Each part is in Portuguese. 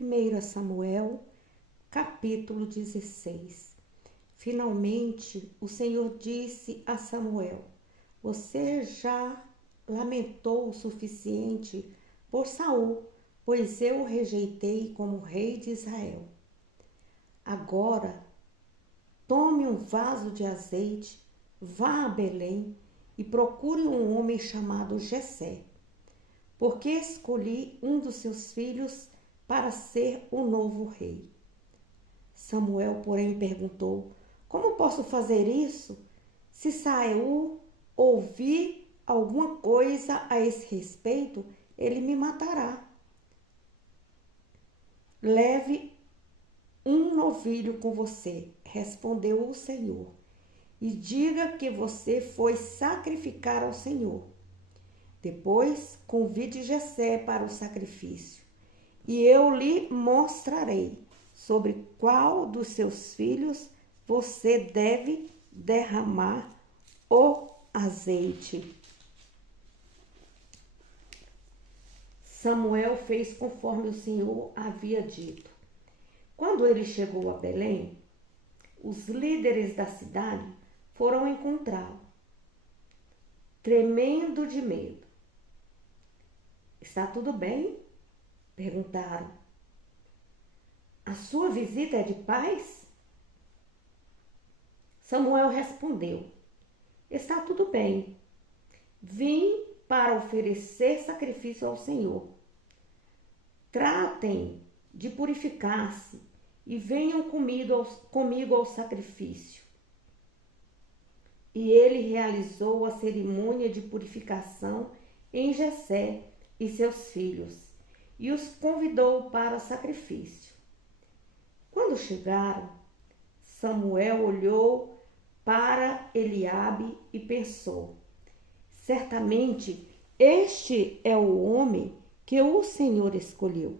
1 Samuel, capítulo 16. Finalmente, o Senhor disse a Samuel: Você já lamentou o suficiente por Saul, pois eu o rejeitei como rei de Israel. Agora, tome um vaso de azeite, vá a Belém e procure um homem chamado Jessé, porque escolhi um dos seus filhos para ser o novo rei. Samuel, porém, perguntou: Como posso fazer isso? Se Saul ouvir alguma coisa a esse respeito, ele me matará. Leve um novilho com você, respondeu o Senhor, e diga que você foi sacrificar ao Senhor. Depois, convide Jessé para o sacrifício, e eu lhe mostrarei sobre qual dos seus filhos você deve derramar o azeite. Samuel fez conforme o Senhor havia dito. Quando ele chegou a Belém, os líderes da cidade foram encontrá-lo, tremendo de medo. Está tudo bem? Perguntaram. A sua visita é de paz? Samuel respondeu: Está tudo bem. Vim para oferecer sacrifício ao Senhor. Tratem de purificar-se e venham comigo ao sacrifício. E ele realizou a cerimônia de purificação em Jessé e seus filhos, e os convidou para o sacrifício. Quando chegaram, Samuel olhou para Eliabe e pensou: Certamente este é o homem que o Senhor escolheu.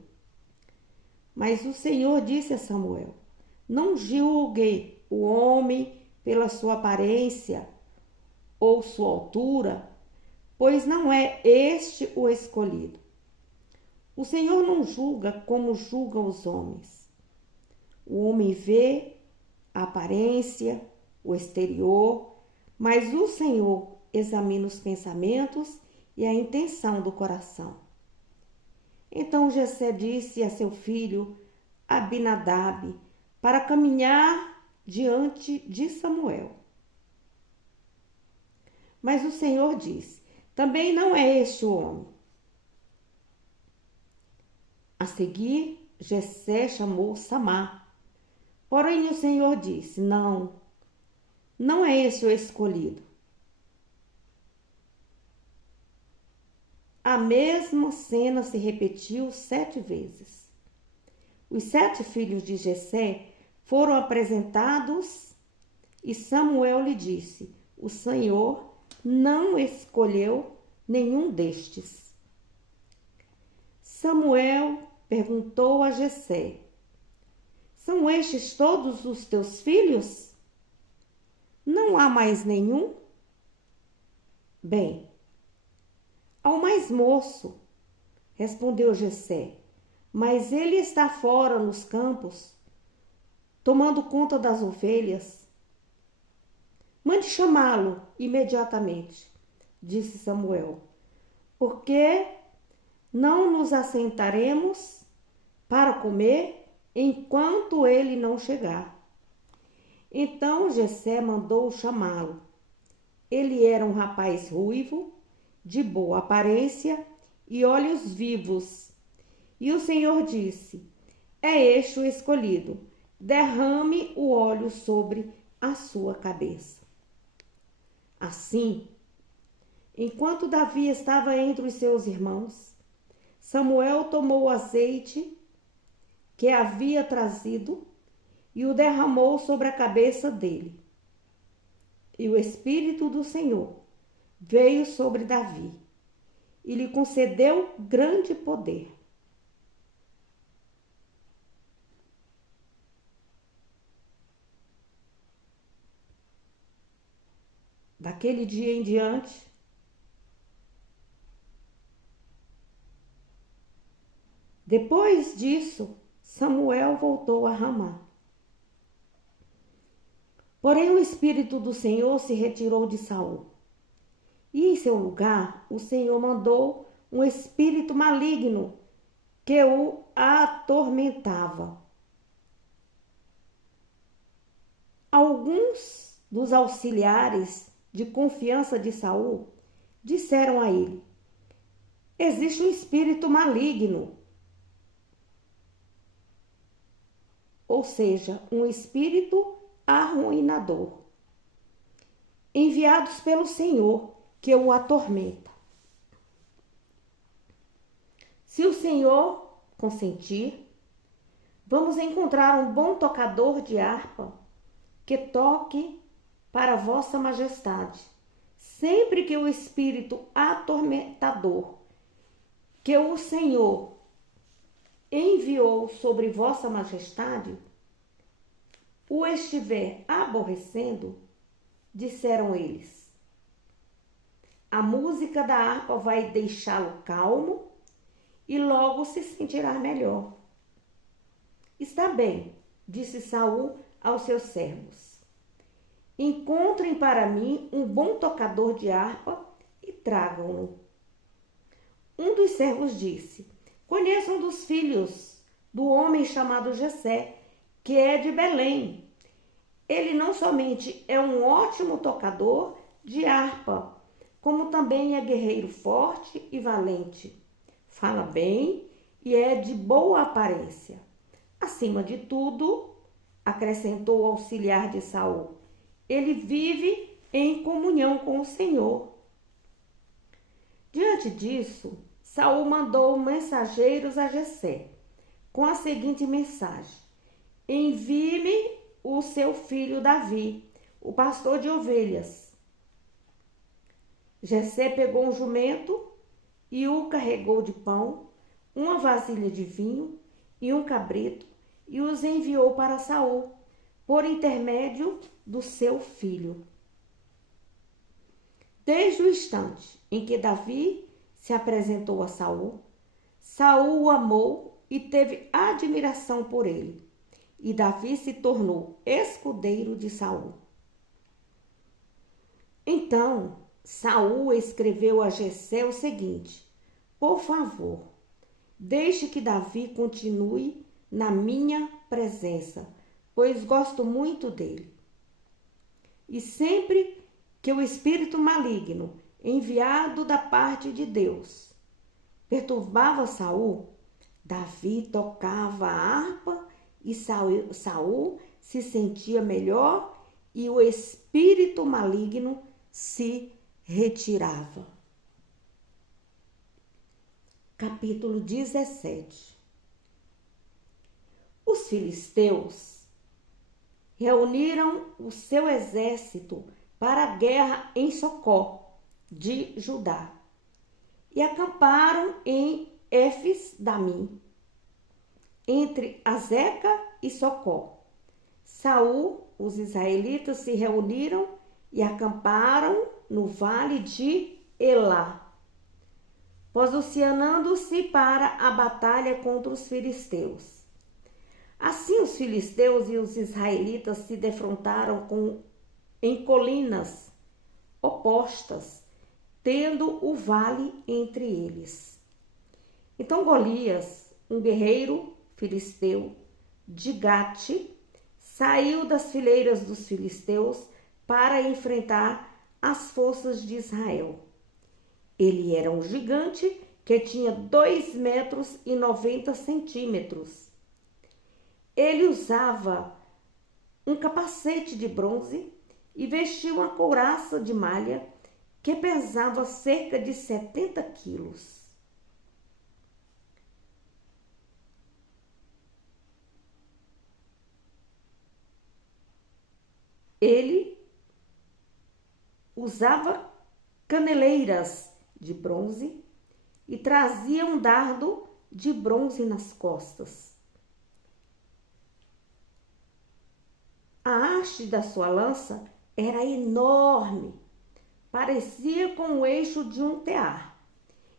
Mas o Senhor disse a Samuel: Não julgue o homem pela sua aparência ou sua altura, pois não é este o escolhido. O Senhor não julga como julgam os homens. O homem vê a aparência, o exterior, mas o Senhor examina os pensamentos e a intenção do coração. Então Jessé disse a seu filho Abinadab para caminhar diante de Samuel. Mas o Senhor disse: Também não é este o homem. A seguir, Jessé chamou Samá. Porém o Senhor disse: Não é esse o escolhido. A mesma cena se repetiu 7 vezes. Os 7 filhos de Jessé foram apresentados e Samuel lhe disse: O Senhor não escolheu nenhum destes. Samuel perguntou a Jessé: São estes todos os teus filhos? Não há mais nenhum? Bem, ao mais moço, respondeu Jessé, mas ele está fora nos campos, tomando conta das ovelhas. Mande chamá-lo imediatamente, disse Samuel, porque não nos assentaremos para comer enquanto ele não chegar. Então Jessé mandou chamá-lo. Ele era um rapaz ruivo, de boa aparência e olhos vivos. E o Senhor disse: É este o escolhido, derrame o óleo sobre a sua cabeça. Assim, enquanto Davi estava entre os seus irmãos, Samuel tomou o azeite que havia trazido e o derramou sobre a cabeça dele. E o Espírito do Senhor veio sobre Davi e lhe concedeu grande poder. Daquele dia em diante, Depois disso, Samuel voltou a Ramá. Porém, o Espírito do Senhor se retirou de Saul. E em seu lugar, o Senhor mandou um espírito maligno que o atormentava. Alguns dos auxiliares de confiança de Saul disseram a ele: existe um espírito maligno, ou seja, um espírito arruinador, enviados pelo Senhor, que o atormenta. Se o Senhor consentir, vamos encontrar um bom tocador de harpa que toque para Vossa Majestade, sempre que o espírito atormentador que o Senhor enviou sobre Vossa Majestade o estiver aborrecendo, disseram eles. A música da harpa vai deixá-lo calmo e logo se sentirá melhor. Está bem, disse Saul aos seus servos. Encontrem para mim um bom tocador de harpa e tragam-no. Um dos servos disse: conheço um dos filhos do homem chamado Jessé, que é de Belém. Ele não somente é um ótimo tocador de harpa, como também é guerreiro forte e valente. Fala bem e é de boa aparência. Acima de tudo, acrescentou o auxiliar de Saul, ele vive em comunhão com o Senhor. Diante disso, Saul mandou mensageiros a Jessé, com a seguinte mensagem: envie-me o seu filho Davi, o pastor de ovelhas. Jessé pegou um jumento e o carregou de pão, uma vasilha de vinho e um cabrito, e os enviou para Saul, por intermédio do seu filho. Desde o instante em que Davi se apresentou a Saul, Saul o amou e teve admiração por ele, e Davi se tornou escudeiro de Saul. Então, Saul escreveu a Jessé o seguinte: por favor, deixe que Davi continue na minha presença, pois gosto muito dele. E sempre que o espírito maligno, enviado da parte de Deus, perturbava Saul, Davi tocava a harpa e Saul se sentia melhor e o espírito maligno se retirava. Capítulo 17. Os filisteus reuniram o seu exército para a guerra em Socó, de Judá, e acamparam em Éfes-Damim, entre Azeca e Socó. Saul, os israelitas se reuniram e acamparam no vale de Elá, posicionando-se para a batalha contra os filisteus. Assim, os filisteus e os israelitas se defrontaram em colinas opostas, tendo o vale entre eles. Então Golias, um guerreiro filisteu de Gate, saiu das fileiras dos filisteus para enfrentar as forças de Israel. Ele era um gigante que tinha 2,90 metros. Ele usava um capacete de bronze e vestia uma couraça de malha que pesava cerca de 70 quilos. Ele usava caneleiras de bronze e trazia um dardo de bronze nas costas. A haste da sua lança era enorme, parecia com o eixo de um tear,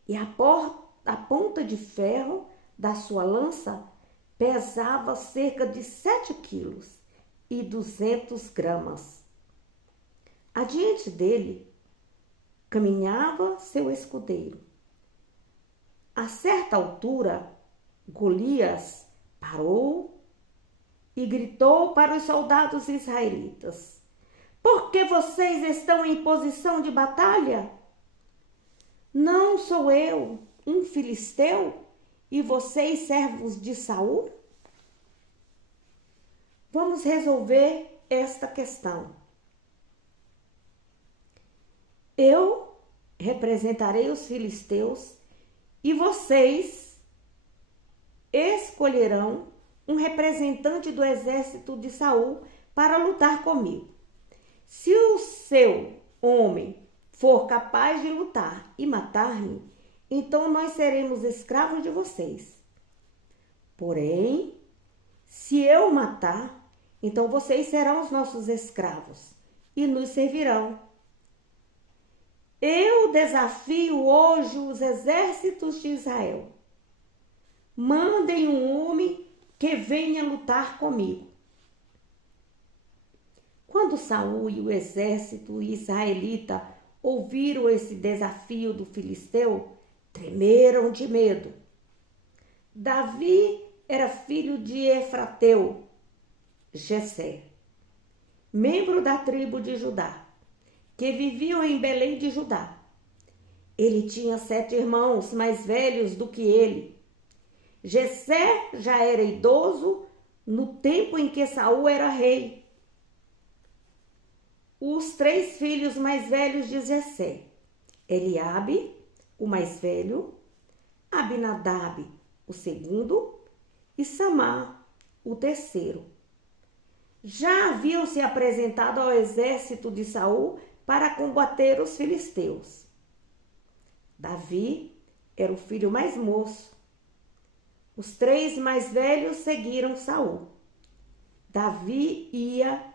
e a ponta de ferro da sua lança pesava cerca de 7 quilos e 200 gramas. Adiante dele caminhava seu escudeiro. A certa altura, Golias parou e gritou para os soldados israelitas: Por que vocês estão em posição de batalha? Não sou eu, um filisteu, e vocês servos de Saul? Vamos resolver esta questão. Eu representarei os filisteus e vocês escolherão um representante do exército de Saul para lutar comigo. Se o seu homem for capaz de lutar e matar-me, então nós seremos escravos de vocês. Porém, se eu matar, então vocês serão os nossos escravos e nos servirão. Eu desafio hoje os exércitos de Israel. Mandem um homem que venha lutar comigo. Quando Saul e o exército israelita ouviram esse desafio do filisteu, tremeram de medo. Davi era filho de Efrateu, Jessé, membro da tribo de Judá, que viviam em Belém de Judá. Ele tinha 7 irmãos mais velhos do que ele. Jessé já era idoso no tempo em que Saul era rei. Os 3 filhos mais velhos de Jessé: Eliabe, o mais velho, Abinadab, o segundo, e Samar, o terceiro. Já haviam se apresentado ao exército de Saul para combater os filisteus. Davi era o filho mais moço. Os 3 mais velhos seguiram Saul. Davi ia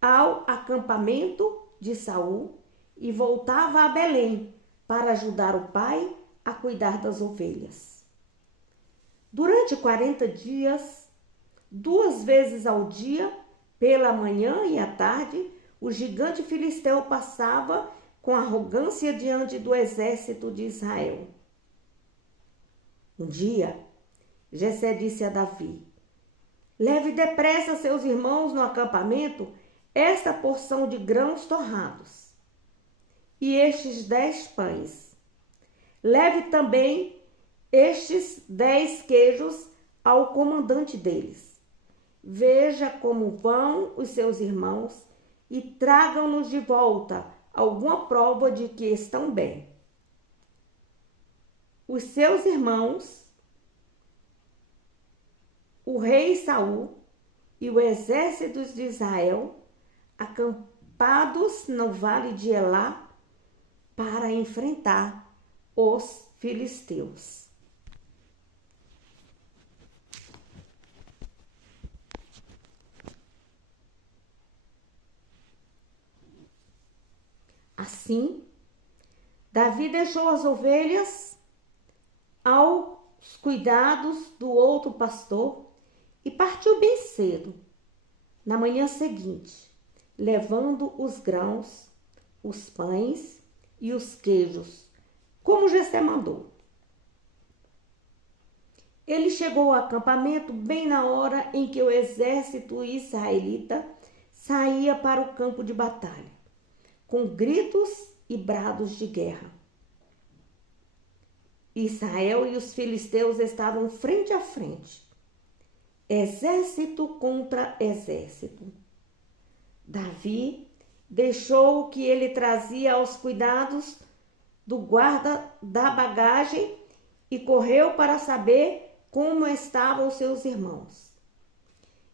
ao acampamento de Saul e voltava a Belém para ajudar o pai a cuidar das ovelhas. Durante 40 dias, 2 vezes ao dia, pela manhã e à tarde, o gigante filisteu passava com arrogância diante do exército de Israel. Um dia, Jessé disse a Davi: Leve depressa seus irmãos no acampamento esta porção de grãos torrados e estes 10 pães. Leve também estes 10 queijos ao comandante deles. Veja como vão os seus irmãos e tragam-nos de volta alguma prova de que estão bem. Os seus irmãos, o rei Saul e o exército de Israel, acampados no vale de Elá para enfrentar os filisteus. Assim, Davi deixou as ovelhas aos cuidados do outro pastor e partiu bem cedo, na manhã seguinte, levando os grãos, os pães e os queijos, como Jessé mandou. Ele chegou ao acampamento bem na hora em que o exército israelita saía para o campo de batalha, com gritos e brados de guerra. Israel e os filisteus estavam frente a frente, exército contra exército. Davi deixou o que ele trazia aos cuidados do guarda da bagagem e correu para saber como estavam os seus irmãos.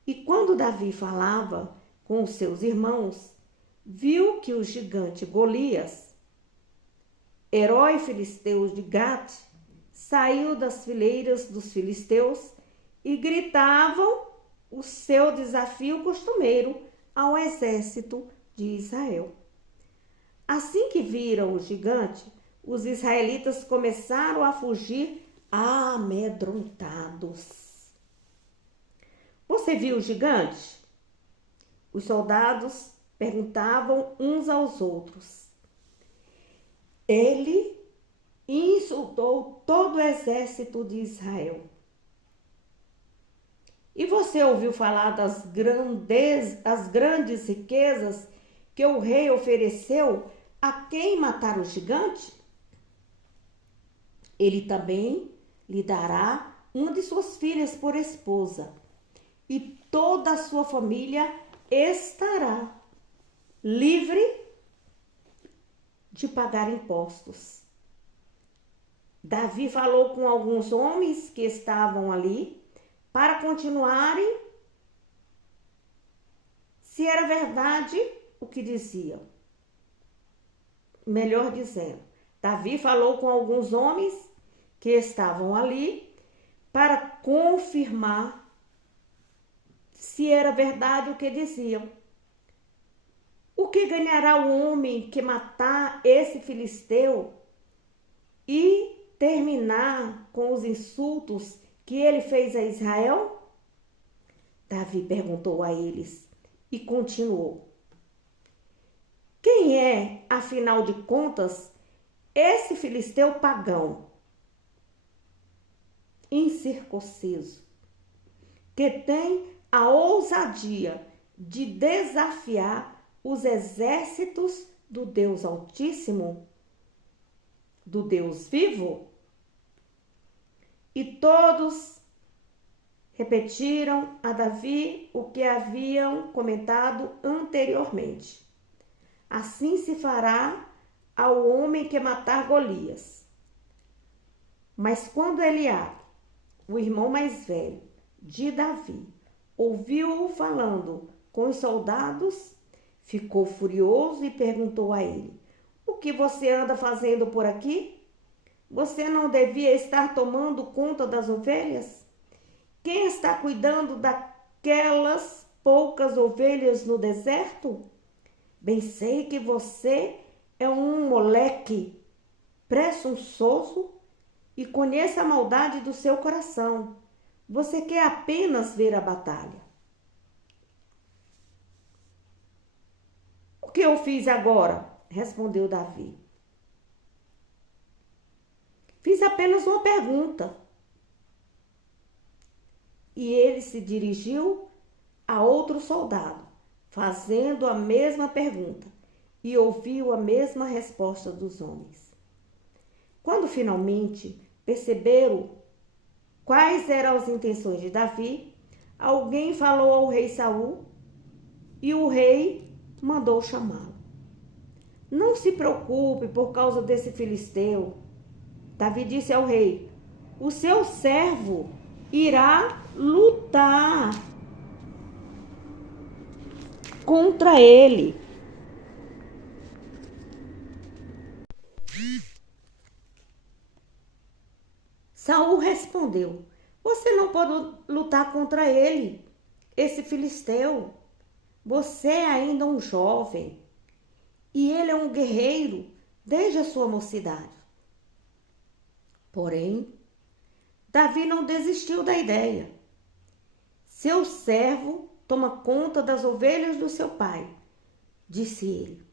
E quando Davi falava com os seus irmãos, viu que o gigante Golias, herói filisteu de Gate, saiu das fileiras dos filisteus e gritavam o seu desafio costumeiro ao exército de Israel. Assim que viram o gigante, os israelitas começaram a fugir amedrontados. Você viu o gigante? Os soldados perguntavam uns aos outros. Ele insultou todo o exército de Israel. E você ouviu falar das grandes riquezas que o rei ofereceu a quem matar o gigante? Ele também lhe dará uma de suas filhas por esposa, e toda a sua família estará livre de pagar impostos. Davi falou com alguns homens que estavam ali para continuarem se era verdade o que diziam. Melhor dizendo, Davi falou com alguns homens que estavam ali para confirmar se era verdade o que diziam. O que ganhará o homem que matar esse filisteu e terminar com os insultos que ele fez a Israel? Davi perguntou a eles e continuou. Quem é, afinal de contas, esse filisteu pagão, incircunciso, que tem a ousadia de desafiar os exércitos do Deus Altíssimo, do Deus vivo? E todos repetiram a Davi o que haviam comentado anteriormente. Assim se fará ao homem que matar Golias. Mas quando Eliabe, o irmão mais velho de Davi, ouviu-o falando com os soldados, ficou furioso e perguntou a ele: O que você anda fazendo por aqui? Você não devia estar tomando conta das ovelhas? Quem está cuidando daquelas poucas ovelhas no deserto? Bem sei que você é um moleque presunçoso e conhece a maldade do seu coração. Você quer apenas ver a batalha. O que eu fiz agora? Respondeu Davi. Fiz apenas uma pergunta. E ele se dirigiu a outro soldado, fazendo a mesma pergunta, e ouviu a mesma resposta dos homens. Quando finalmente perceberam quais eram as intenções de Davi, alguém falou ao rei Saul e o rei mandou chamá-lo. Não se preocupe por causa desse filisteu. Davi disse ao rei: o seu servo irá lutar contra ele. Saul respondeu: você não pode lutar contra ele, esse filisteu. Você é ainda um jovem e ele é um guerreiro desde a sua mocidade. Porém, Davi não desistiu da ideia. Seu servo toma conta das ovelhas do seu pai, disse ele.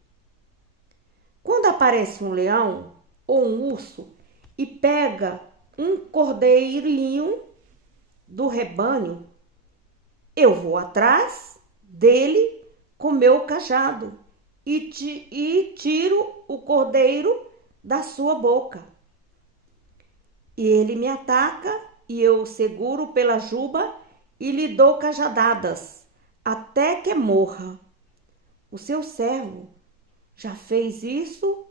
Quando aparece um leão ou um urso e pega um cordeirinho do rebanho, eu vou atrás dele com meu cajado e tiro o cordeiro da sua boca. E ele me ataca e eu o seguro pela juba e lhe dou cajadadas até que morra. O seu servo já fez isso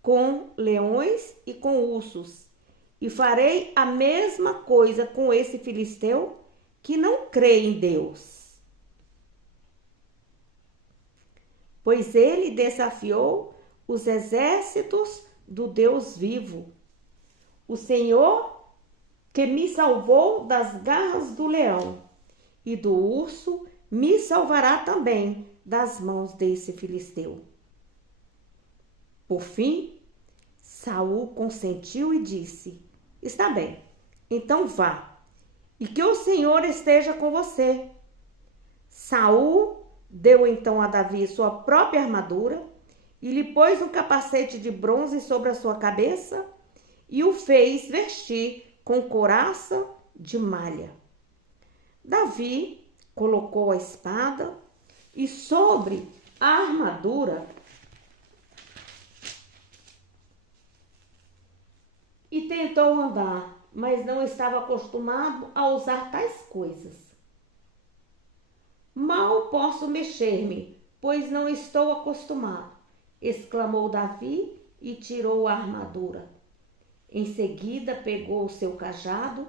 com leões e com ursos, e farei a mesma coisa com esse filisteu que não crê em Deus. Pois ele desafiou os exércitos do Deus vivo. O Senhor que me salvou das garras do leão e do urso me salvará também das mãos desse filisteu. Por fim, Saul consentiu e disse: Está bem, então vá, e que o Senhor esteja com você. Saul deu então a Davi sua própria armadura e lhe pôs um capacete de bronze sobre a sua cabeça e o fez vestir com couraça de malha. Davi colocou a espada e sobre a armadura e tentou andar, mas não estava acostumado a usar tais coisas. Mal posso mexer-me, pois não estou acostumado, exclamou Davi e tirou a armadura. Em seguida pegou o seu cajado,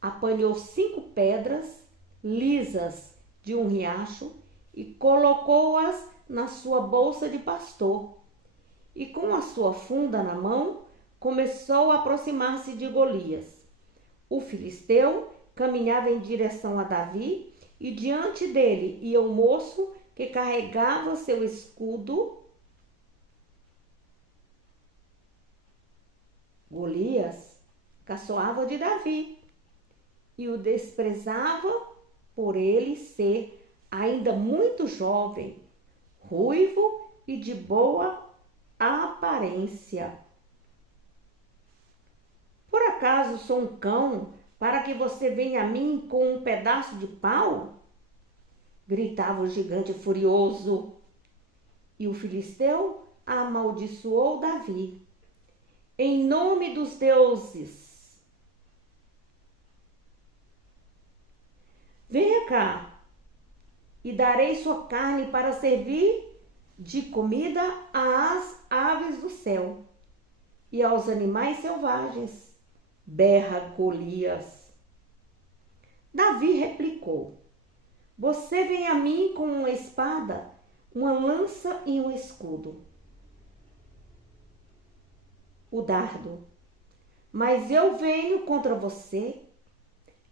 apanhou 5 pedras lisas de um riacho e colocou-as na sua bolsa de pastor. E com a sua funda na mão, começou a aproximar-se de Golias. O filisteu caminhava em direção a Davi e diante dele ia o moço que carregava seu escudo. Golias caçoava de Davi e o desprezava por ele ser ainda muito jovem, ruivo e de boa aparência. Por acaso sou um cão para que você venha a mim com um pedaço de pau? Gritava o gigante furioso. E o filisteu amaldiçoou Davi. Em nome dos deuses, venha cá e darei sua carne para servir de comida às aves do céu e aos animais selvagens, berra Golias. Davi replicou: você vem a mim com uma espada, uma lança e um escudo, o dardo, mas eu venho contra você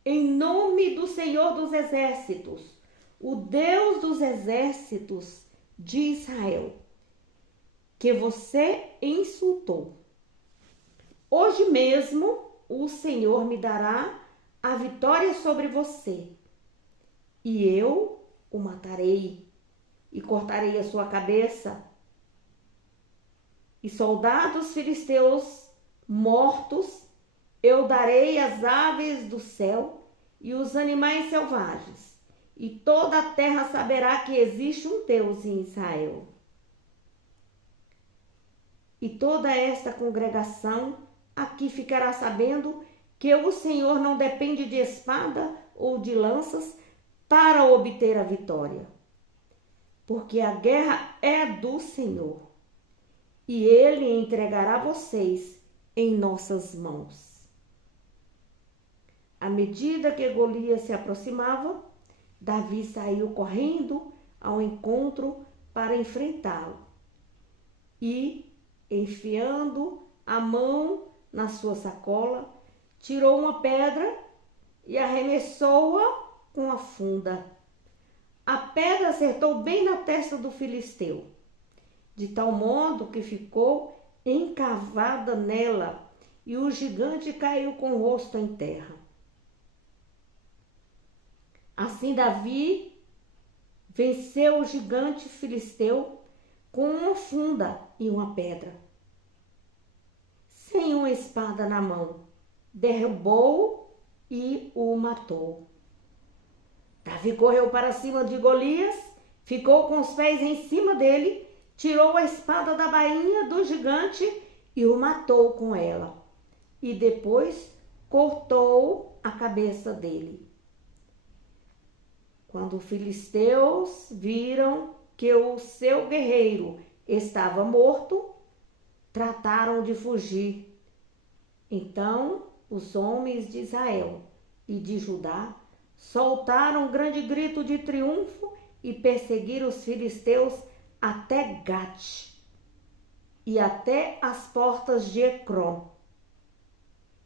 em nome do Senhor dos Exércitos, o Deus dos Exércitos de Israel, que você insultou. Hoje mesmo o Senhor me dará a vitória sobre você, e eu o matarei e cortarei a sua cabeça. E soldados filisteus mortos eu darei às aves do céu e os animais selvagens, e toda a terra saberá que existe um Deus em Israel. E toda esta congregação aqui ficará sabendo que o Senhor não depende de espada ou de lanças para obter a vitória, porque a guerra é do Senhor, e Ele entregará vocês em nossas mãos. À medida que Golias se aproximava, Davi saiu correndo ao encontro para enfrentá-lo e, enfiando a mão na sua sacola, tirou uma pedra e arremessou-a com a funda. A pedra acertou bem na testa do filisteu, de tal modo que ficou encravada nela, e o gigante caiu com o rosto em terra. Assim Davi venceu o gigante filisteu com uma funda e uma pedra. Sem uma espada na mão, derrubou-o e o matou. Davi correu para cima de Golias, ficou com os pés em cima dele, tirou a espada da bainha do gigante e o matou com ela. E depois cortou a cabeça dele. Quando os filisteus viram que o seu guerreiro estava morto, trataram de fugir. Então os homens de Israel e de Judá soltaram um grande grito de triunfo e perseguiram os filisteus até Gate e até as portas de Ecrom.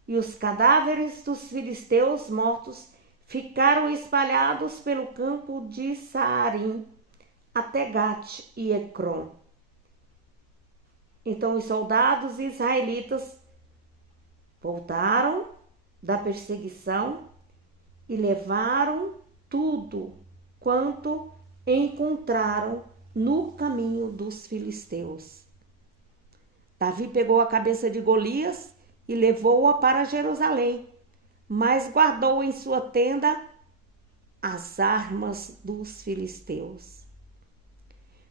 E os cadáveres dos filisteus mortos ficaram espalhados pelo campo de Saarim até Gate e Ecrom. Então os soldados israelitas voltaram da perseguição e levaram tudo quanto encontraram no caminho dos filisteus. Davi pegou a cabeça de Golias e levou-a para Jerusalém, mas guardou em sua tenda as armas dos filisteus.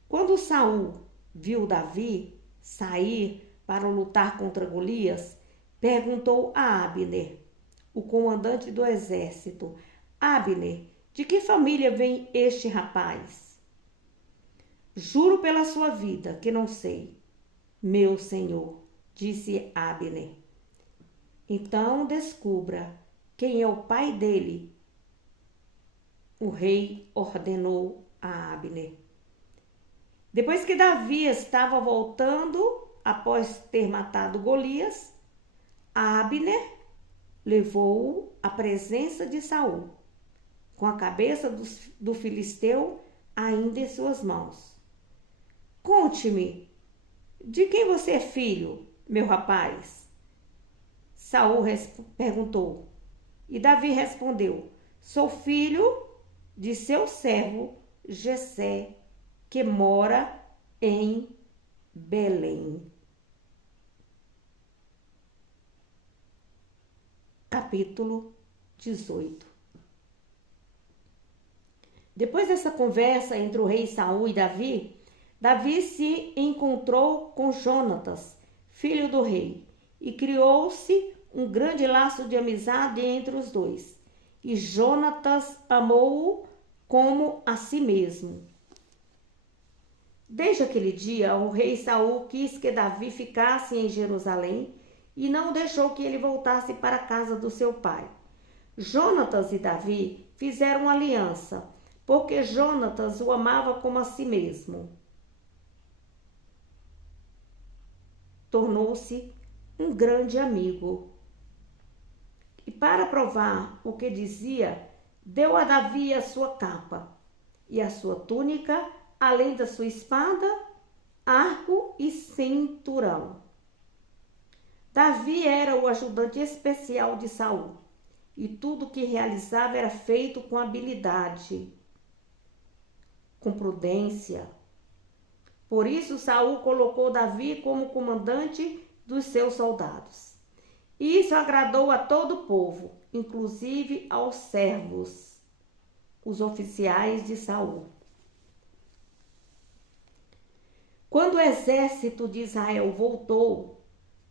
Quando Saul viu Davi sair para lutar contra Golias, perguntou a Abner, o comandante do exército: Abner, de que família vem este rapaz? Juro pela sua vida que não sei, meu senhor, disse Abner. Então descubra quem é o pai dele. O rei ordenou a Abner. Depois que Davi estava voltando, após ter matado Golias, Abner levou-o à presença de Saul, com a cabeça do filisteu ainda em suas mãos. Conte-me, de quem você é filho, meu rapaz? Saul perguntou, e Davi respondeu: sou filho de seu servo Jessé, que mora em Belém. Capítulo 18. Depois dessa conversa entre o rei Saul e Davi, Davi se encontrou com Jonatas, filho do rei, e criou-se um grande laço de amizade entre os dois. E Jonatas amou-o como a si mesmo. Desde aquele dia, o rei Saul quis que Davi ficasse em Jerusalém e não deixou que ele voltasse para a casa do seu pai. Jonatas e Davi fizeram aliança, porque Jonatas o amava como a si mesmo. Tornou-se um grande amigo. E para provar o que dizia, deu a Davi a sua capa e a sua túnica, além da sua espada, arco e cinturão. Davi era o ajudante especial de Saul, e tudo o que realizava era feito com habilidade, com prudência. Por isso Saul colocou Davi como comandante dos seus soldados. E isso agradou a todo o povo, inclusive aos servos, os oficiais de Saul. Quando o exército de Israel voltou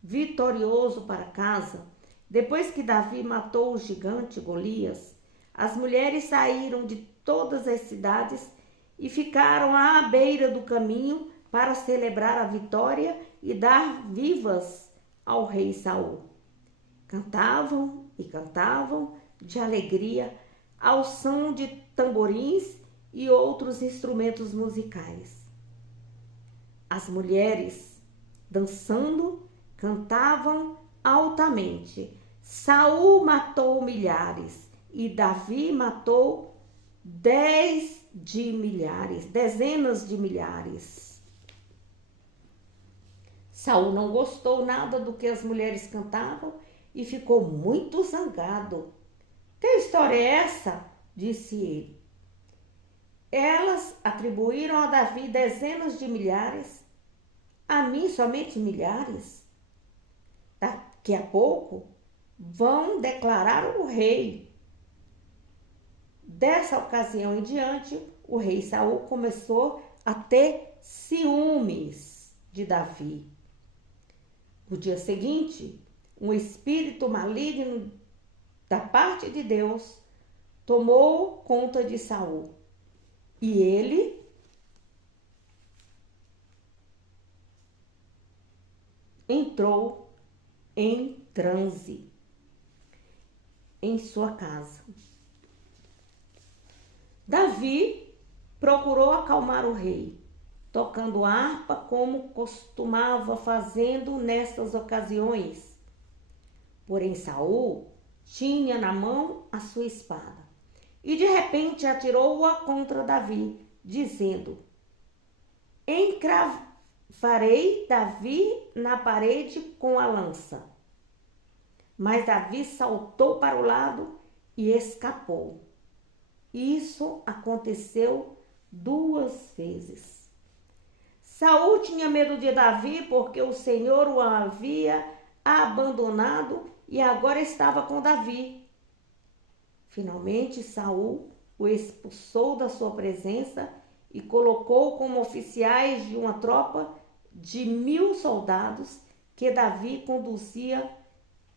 vitorioso para casa, depois que Davi matou o gigante Golias, as mulheres saíram de todas as cidades e ficaram à beira do caminho para celebrar a vitória e dar vivas ao rei Saul. Cantavam e cantavam de alegria ao som de tamborins e outros instrumentos musicais. As mulheres, dançando, cantavam altamente. Saul matou milhares e Davi matou dezenas de milhares. Saul não gostou nada do que as mulheres cantavam e ficou muito zangado. Que história é essa? Disse ele. Elas atribuíram a Davi dezenas de milhares, a mim somente milhares. Daqui a pouco vão declarar o rei. Dessa ocasião em diante, o rei Saul começou a ter ciúmes de Davi. No dia seguinte, um espírito maligno da parte de Deus tomou conta de Saul. E ele entrou em transe em sua casa. Davi procurou acalmar o rei, tocando harpa como costumava fazendo nestas ocasiões. Porém, Saul tinha na mão a sua espada e de repente atirou-a contra Davi, dizendo: encravarei Davi na parede com a lança. Mas Davi saltou para o lado e escapou. Isso aconteceu 2 vezes. Saul tinha medo de Davi porque o Senhor o havia abandonado e agora estava com Davi. Finalmente, Saul o expulsou da sua presença e colocou como oficiais de uma tropa de 1000 soldados que Davi conduzia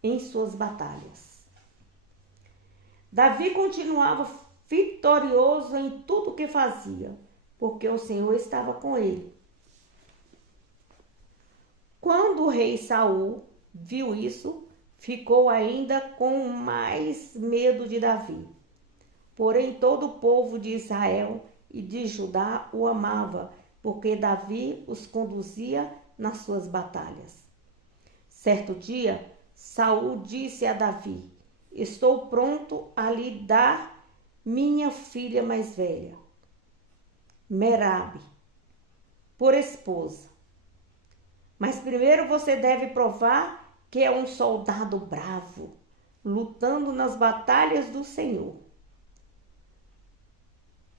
em suas batalhas. Davi continuava vitorioso em tudo o que fazia, porque o Senhor estava com ele. Quando o rei Saul viu isso, ficou ainda com mais medo de Davi. Porém, todo o povo de Israel e de Judá o amava, porque Davi os conduzia nas suas batalhas. Certo dia, Saul disse a Davi: estou pronto a lhe dar minha filha mais velha, Merabe, por esposa. Mas primeiro você deve provar que é um soldado bravo, lutando nas batalhas do Senhor.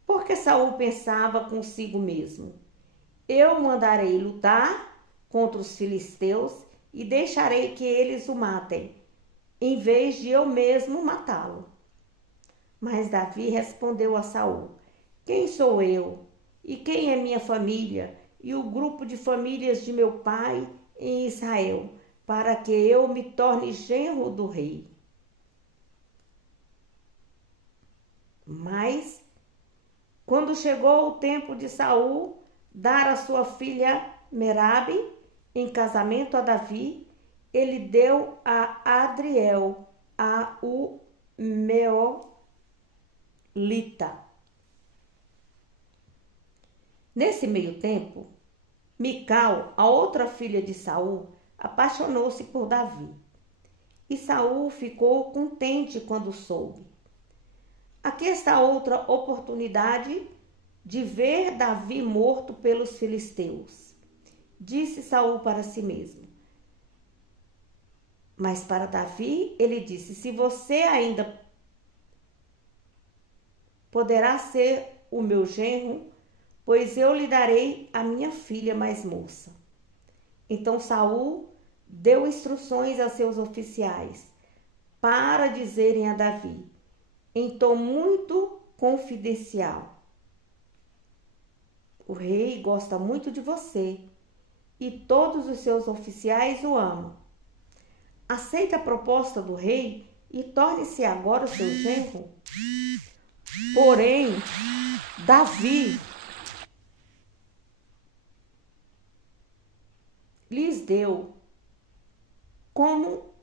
Porque Saul pensava consigo mesmo: eu mandarei lutar contra os filisteus e deixarei que eles o matem, em vez de eu mesmo matá-lo. Mas Davi respondeu a Saul: quem sou eu? E quem é minha família? E o grupo de famílias de meu pai em Israel, para que eu me torne genro do rei? Mas, quando chegou o tempo de Saul dar a sua filha Merabe em casamento a Davi, ele deu a Adriel, a Meolita. Nesse meio tempo, Mical, a outra filha de Saul, apaixonou-se por Davi. E Saul ficou contente quando soube. Aqui está outra oportunidade de ver Davi morto pelos filisteus. Disse Saul para si mesmo. Mas para Davi ele disse: se você ainda poderá ser o meu genro, pois eu lhe darei a minha filha mais moça. Então Saul deu instruções a seus oficiais para dizerem a Davi, em tom muito confidencial: o rei gosta muito de você e todos os seus oficiais o amam. Aceita a proposta do rei e torne-se agora o seu genro. Porém, Davi lhes deu como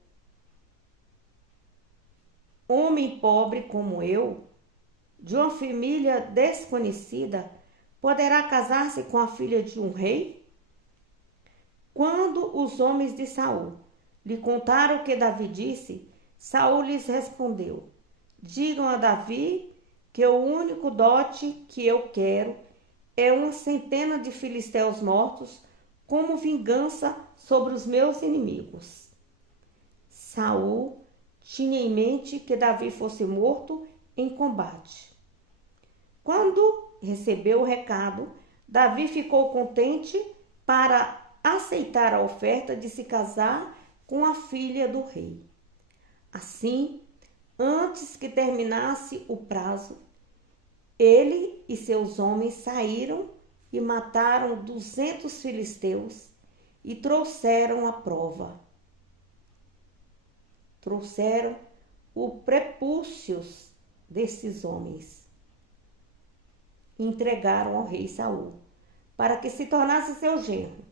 homem pobre como eu, de uma família desconhecida, poderá casar-se com a filha de um rei? Quando os homens de Saul lhe contaram o que Davi disse, Saul lhes respondeu: digam a Davi que o único dote que eu quero é 100 de filisteus mortos como vingança sobre os meus inimigos. Saul tinha em mente que Davi fosse morto em combate. Quando recebeu o recado, Davi ficou contente para aceitar a oferta de se casar com a filha do rei. Assim, antes que terminasse o prazo, ele e seus homens saíram e mataram 200 filisteus e trouxeram a prova. Trouxeram os prepúcios desses homens. Entregaram ao rei Saul, para que se tornasse seu genro.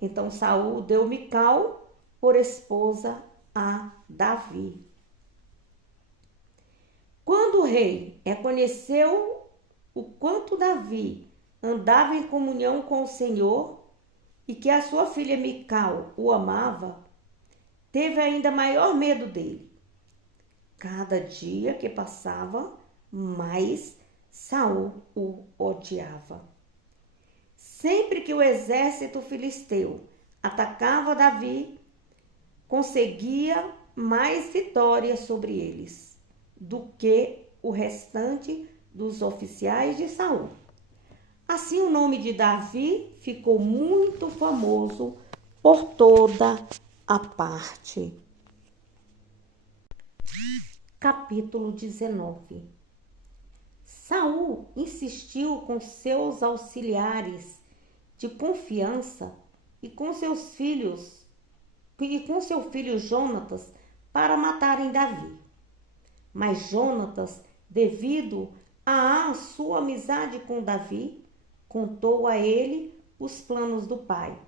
Então Saul deu Mical por esposa a Davi. Quando o rei reconheceu o quanto Davi andava em comunhão com o Senhor e que a sua filha Mical o amava, teve ainda maior medo dele. Cada dia que passava, mais Saul o odiava. Sempre que o exército filisteu atacava Davi, conseguia mais vitórias sobre eles do que o restante dos oficiais de Saul. Assim, o nome de Davi ficou muito famoso por toda a parte. Capítulo 19. Saul insistiu com seus auxiliares de confiança e com seu filho Jonatas para matarem Davi. Mas Jonatas, devido à sua amizade com Davi, contou a ele os planos do pai.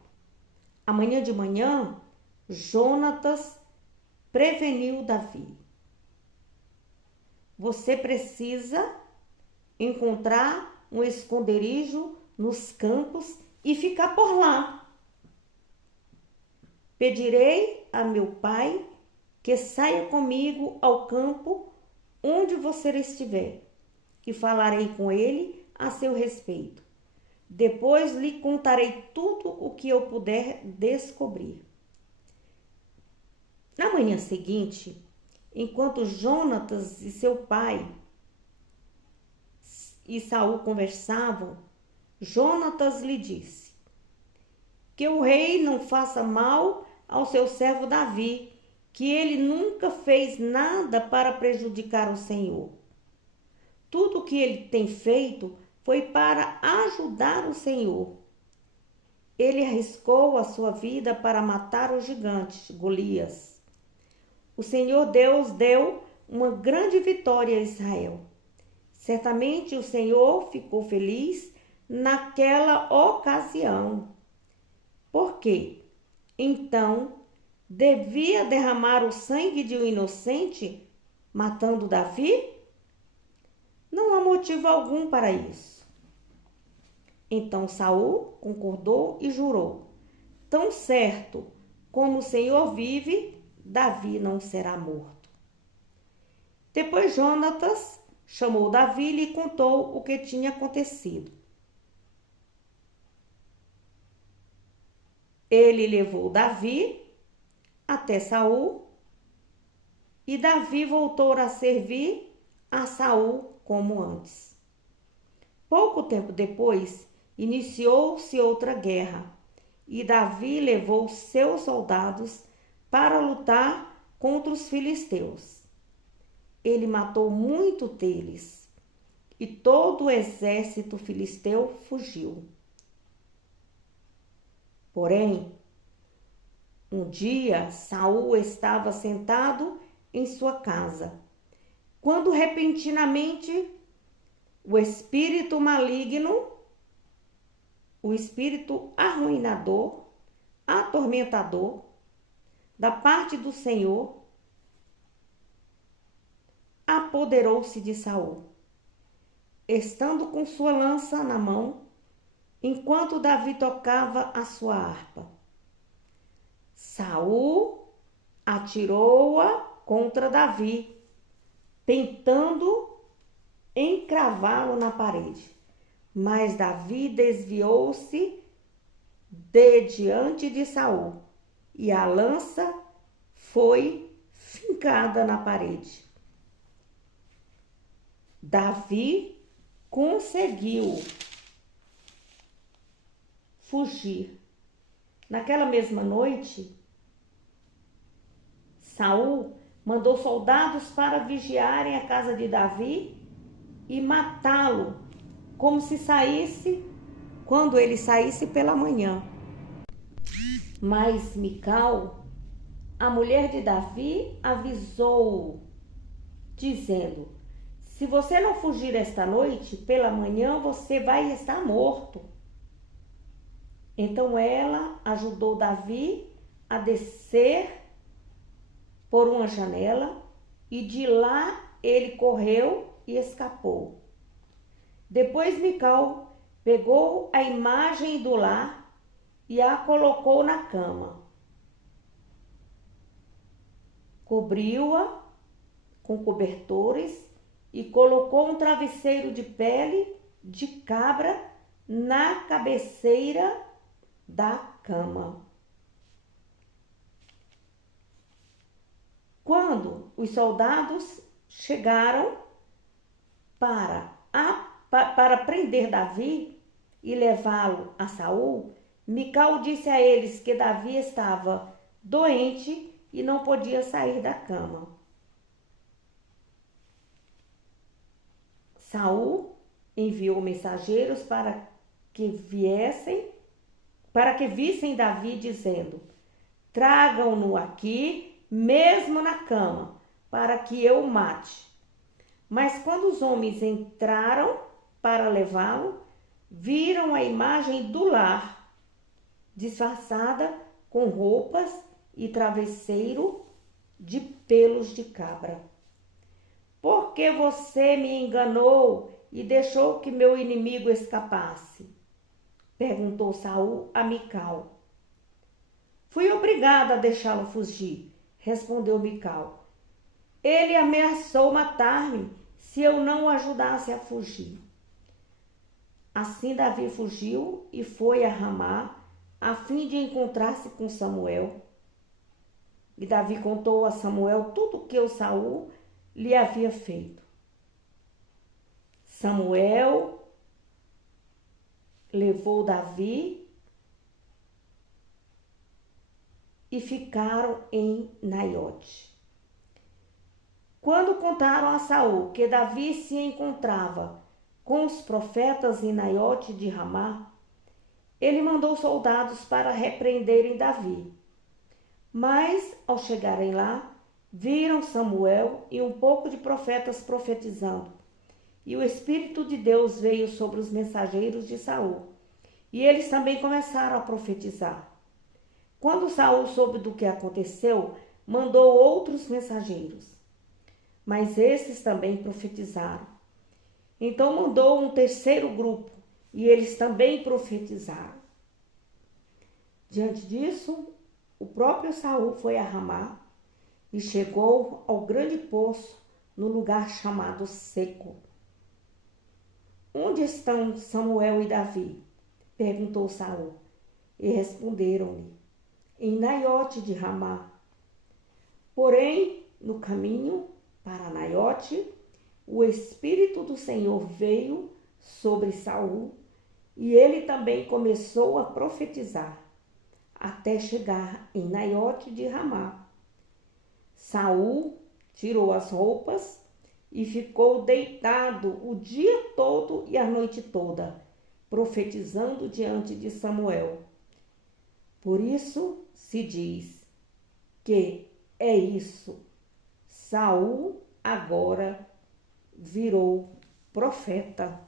Amanhã de manhã, Jonatas preveniu Davi. Você precisa encontrar um esconderijo nos campos e ficar por lá. Pedirei a meu pai que saia comigo ao campo onde você estiver, e falarei com ele a seu respeito. Depois lhe contarei tudo o que eu puder descobrir. Na manhã seguinte, enquanto Jonatas e seu pai e Saul conversavam, Jonatas lhe disse: que o rei não faça mal ao seu servo Davi, que ele nunca fez nada para prejudicar o Senhor. Tudo o que ele tem feito foi para ajudar o Senhor. Ele arriscou a sua vida para matar o gigante Golias. O Senhor Deus deu uma grande vitória a Israel. Certamente o Senhor ficou feliz naquela ocasião. Por quê? Então, devia derramar o sangue de um inocente matando Davi? Não há motivo algum para isso. Então Saul concordou e jurou: tão certo como o Senhor vive, Davi não será morto. Depois Jonatas chamou Davi e lhe contou o que tinha acontecido. Ele levou Davi até Saul e Davi voltou a servir a Saul como antes. Pouco tempo depois, iniciou-se outra guerra e Davi levou seus soldados para lutar contra os filisteus. Ele matou muito deles e todo o exército filisteu fugiu. Porém, um dia Saul estava sentado em sua casa, quando repentinamente o espírito maligno, o espírito arruinador, atormentador, da parte do Senhor, apoderou-se de Saul, estando com sua lança na mão, enquanto Davi tocava a sua harpa. Saul atirou-a contra Davi, tentando encravá-lo na parede. Mas Davi desviou-se de diante de Saul, e a lança foi fincada na parede. Davi conseguiu fugir. Naquela mesma noite, Saul mandou soldados para vigiarem a casa de Davi e matá-lo quando ele saísse pela manhã. Mas Mical, a mulher de Davi, avisou-o, dizendo: se você não fugir esta noite, pela manhã você vai estar morto. Então ela ajudou Davi a descer por uma janela e de lá ele correu e escapou. Depois Mical pegou a imagem do lar e a colocou na cama. Cobriu-a com cobertores e colocou um travesseiro de pele de cabra na cabeceira da cama. Quando os soldados chegaram para prender Davi e levá-lo a Saul, Mical disse a eles que Davi estava doente e não podia sair da cama. Saul enviou mensageiros para que vissem Davi, dizendo: tragam-no aqui, mesmo na cama, para que eu o mate. Mas quando os homens entraram para levá-lo, viram a imagem do lar, disfarçada com roupas e travesseiro de pelos de cabra. Por que você me enganou e deixou que meu inimigo escapasse? Perguntou Saul a Mical. Fui obrigada a deixá-lo fugir, respondeu Mical. Ele ameaçou matar-me se eu não o ajudasse a fugir. Assim Davi fugiu e foi a Ramá, a fim de encontrar-se com Samuel. E Davi contou a Samuel tudo o que Saul lhe havia feito. Samuel levou Davi e ficaram em Naiote. Quando contaram a Saul que Davi se encontrava com os profetas em Naiote de Ramá, ele mandou soldados para repreenderem Davi. Mas, ao chegarem lá, viram Samuel e um pouco de profetas profetizando. E o Espírito de Deus veio sobre os mensageiros de Saul, e eles também começaram a profetizar. Quando Saul soube do que aconteceu, mandou outros mensageiros, mas esses também profetizaram. Então mandou um terceiro grupo, e eles também profetizaram. Diante disso, o próprio Saul foi a Ramá e chegou ao grande poço no lugar chamado Seco. Onde estão Samuel e Davi? Perguntou Saul. E responderam-lhe: em Naiote de Ramá. Porém, no caminho para Naiote, o Espírito do Senhor veio sobre Saul e ele também começou a profetizar, até chegar em Naiote de Ramá. Saul tirou as roupas e ficou deitado o dia todo e a noite toda, profetizando diante de Samuel. Por isso se diz que é isso. Saul agora virou profeta.